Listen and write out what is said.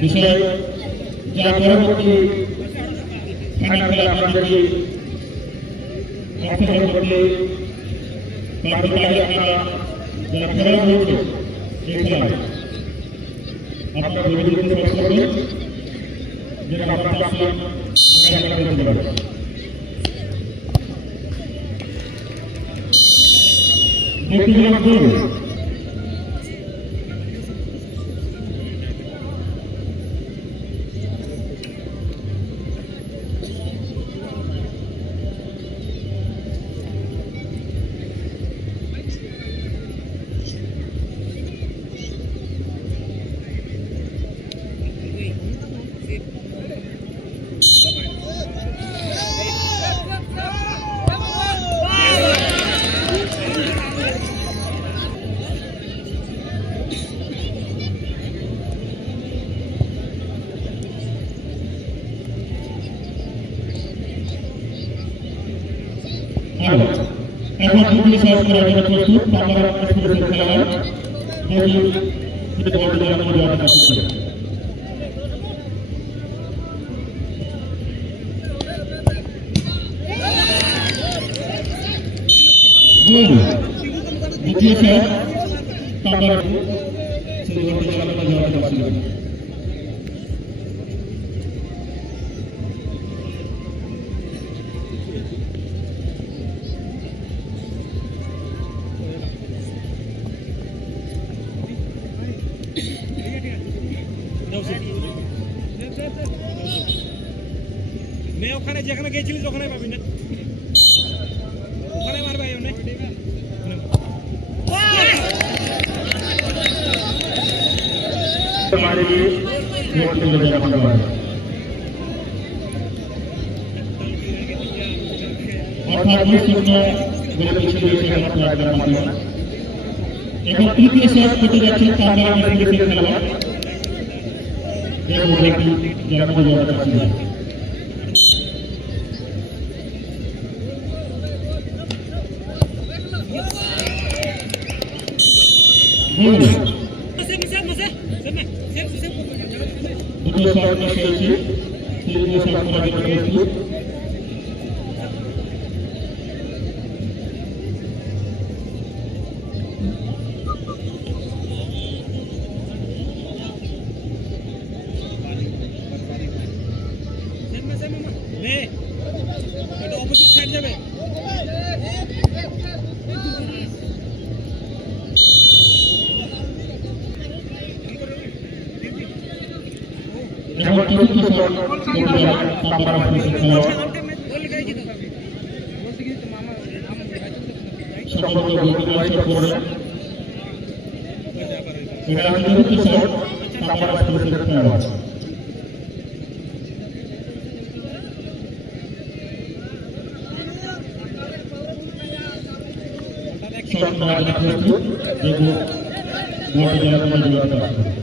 বিষয় যা পরবর্তী ফাইনালে আপনাদেরকে অংশগ্রহণ করতে পারবে তাই আপনারা যারা খেলা হয়েছে এই খেলায় আপনারা বিরোধীদের চেষ্টা করবেন যেটা আপনার কাছে করতে পারবে ব্যক্তিগত এখন দুটি শেষ করার জন্য প্রস্তুত বাংলা এক্সপ্রেসের খেলোয়াড় যদি সেটা বলতে দেওয়ার মধ্যে আমরা কাজ করি দ্বিতীয় শেষ বাংলা সেই বলতে দেওয়ার মধ্যে আমরা কাজ করি मैं ওখানে যেখানে গিয়েছিলি ওখানে পাবি না ওখানে মারবে অনেক हमारे लिए बहुत ही बढ़िया बनवा है और साथ ही इसमें मेरे पीछे से हम ट्राई करना पड़ेगा एक तृतीय शेष की तरफ से कामयाब होने के लिए देखो देखिए जरा को जोड़ा करती है दूसरे शॉट में खेलती तीसरे शॉट में आगे खेलती অপোজিট সাইড যাবে यहाँ किसी की शॉट देखिए कामरा में से खेलो शॉट को देखिए ऐसे पूरा यहाँ किसी की शॉट कामरा में से खेलो शॉट में आगे देखिए देखो बहुत ज़्यादा मजा आता है